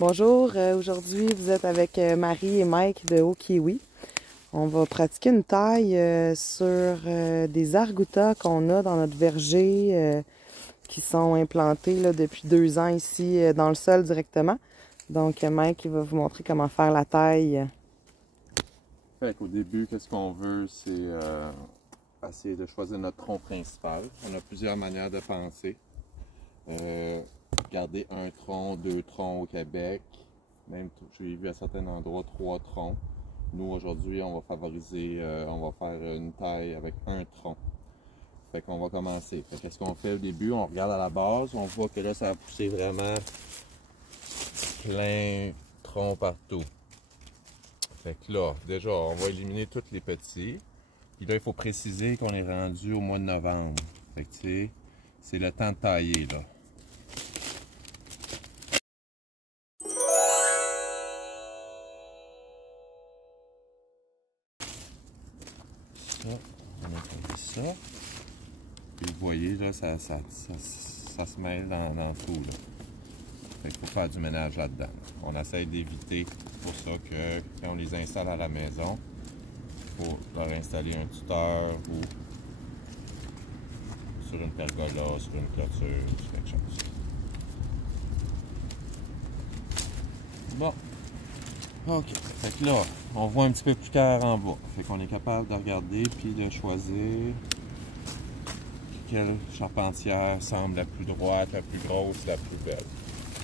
Bonjour, aujourd'hui vous êtes avec Marie et Mike de Haut Kiwi. On va pratiquer une taille sur des argoutas qu'on a dans notre verger qui sont implantés là, depuis 2 ans ici dans le sol directement. Donc Mike il va vous montrer comment faire la taille. Fait qu'au début, qu'est-ce qu'on veut, c'est essayer de choisir notre tronc principal. On a plusieurs manières de penser. Garder un tronc, 2 troncs au Québec. Même, j'ai vu à certains endroits 3 troncs. Nous, aujourd'hui, on va favoriser, on va faire une taille avec un tronc. Fait qu'on va commencer. Fait qu'est-ce qu'on fait au début? On regarde à la base, on voit que là, ça a poussé vraiment plein tronc partout. Fait que là, déjà, on va éliminer tous les petits. Puis là, il faut préciser qu'on est rendu au mois de novembre. Fait que, tu sais, c'est le temps de tailler, là. Ça, on a taillé ça. Puis vous voyez, là, ça se mêle dans tout, là. Fait qu'il faut faire du ménage là-dedans. On essaie d'éviter pour ça que quand on les installe à la maison, il faut leur installer un tuteur ou sur une pergola, sur une clôture, sur quelque chose. Bon. OK. Fait que là, on voit un petit peu plus clair en bas. Fait qu'on est capable de regarder puis de choisir quelle charpentière semble la plus droite, la plus grosse, la plus belle.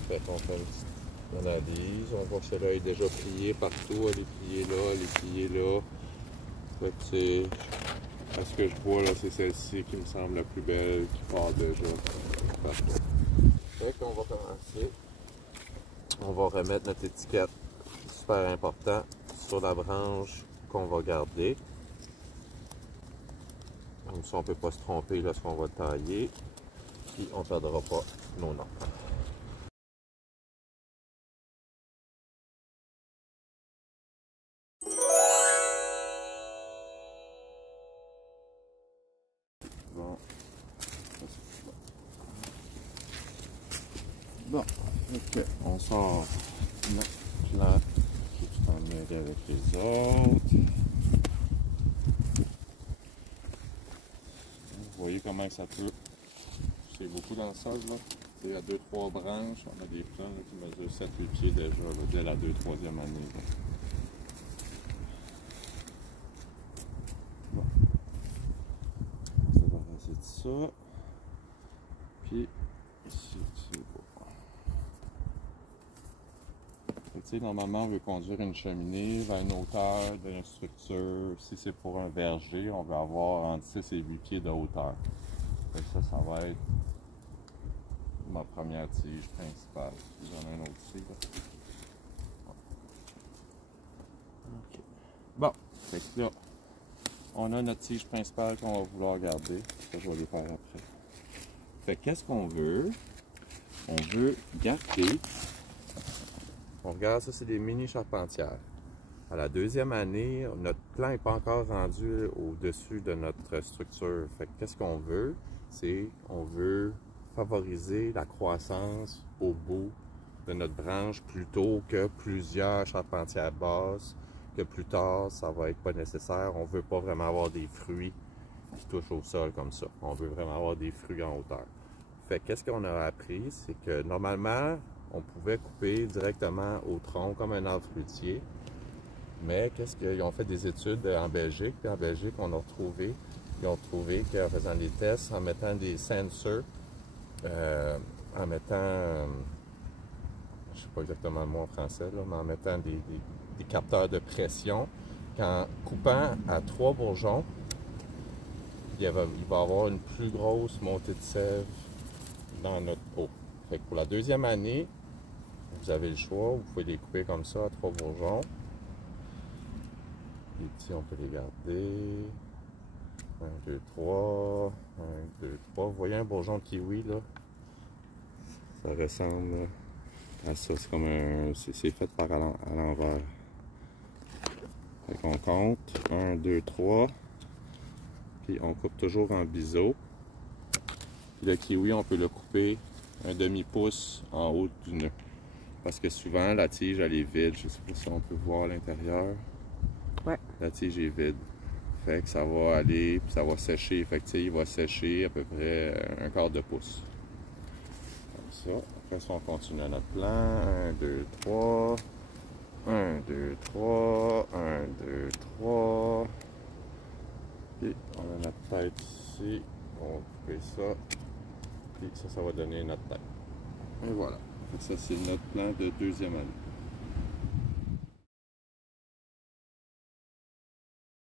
Fait qu'on fait une petite analyse. On voit que celle-là est déjà pliée partout. Elle est pliée là, elle est pliée là. Fait que c'est... À ce que je vois, là, c'est celle-ci qui me semble la plus belle, qui part déjà partout. Fait qu'on va commencer. On va remettre notre étiquette, super important, sur la branche qu'on va garder. Comme ça, on ne peut pas se tromper lorsqu'on va tailler. Puis on ne perdra pas nos noms. Bon. Bon. Ok. On sort notre plan qui est tout en mêlé avec les autres. Vous voyez comment ça peut. C'est beaucoup dans le sol, là. Il y a 2-3 branches. On a des plants là, qui mesurent 7-8 pieds déjà, là, dès la 2-3e année. Là. Bon. On va se débarrasser de ça. Puis, ici, c'est beau. Tu sais, normalement, on veut conduire une cheminée vers une hauteur d'une structure. Si c'est pour un verger, on veut avoir entre 6 et 8 pieds de hauteur. Fait que ça va être ma première tige principale. J'en ai un autre ici. Là. OK. Bon, fait que là, on a notre tige principale qu'on va vouloir garder. Ça, je vais les faire après. Fait que qu'est-ce qu'on veut? On veut garder. On regarde, ça, c'est des mini charpentières. À la 2e année, notre plan n'est pas encore rendu au-dessus de notre structure. Fait que qu'est-ce qu'on veut? C'est on veut favoriser la croissance au bout de notre branche plutôt que plusieurs charpentières basses, que plus tard, ça va être pas nécessaire. On veut pas vraiment avoir des fruits qui touchent au sol comme ça. On veut vraiment avoir des fruits en hauteur. Fait qu'est-ce qu'on a appris? C'est que normalement, on pouvait couper directement au tronc comme un arbre fruitier. Mais qu'est-ce qu'ils ont fait des études en Belgique, puis en Belgique, ils ont trouvé qu'en faisant des tests, en mettant des sensors, en mettant, je ne sais pas exactement le mot en français, là, mais en mettant des capteurs de pression, qu'en coupant à 3 bourgeons, il va y avoir une plus grosse montée de sève dans notre pot. Fait que pour la 2e année, vous avez le choix, vous pouvez les couper comme ça à 3 bourgeons. Les petits, on peut les garder. 1, 2, 3. 1, 2, 3. Vous voyez un bourgeon de kiwi, là? Ça ressemble à ça. C'est comme un... C'est fait par à l'envers. Fait qu'on compte. 1, 2, 3. Puis on coupe toujours en biseau. Puis le kiwi, on peut le couper un demi-pouce en haut du nœud. Parce que souvent, la tige, elle est vide. Je sais pas si on peut voir à l'intérieur. Ouais. La tige est vide. Fait que ça va aller, puis ça va sécher. Fait que il va sécher à peu près un quart de pouce. Comme ça. Après ça, on continue à notre plan. 1, 2, 3. 1, 2, 3. 1, 2, 3. Et on a notre tête ici. On va couper ça. Et ça va donner notre tête. Et voilà. Ça, c'est notre plan de deuxième année.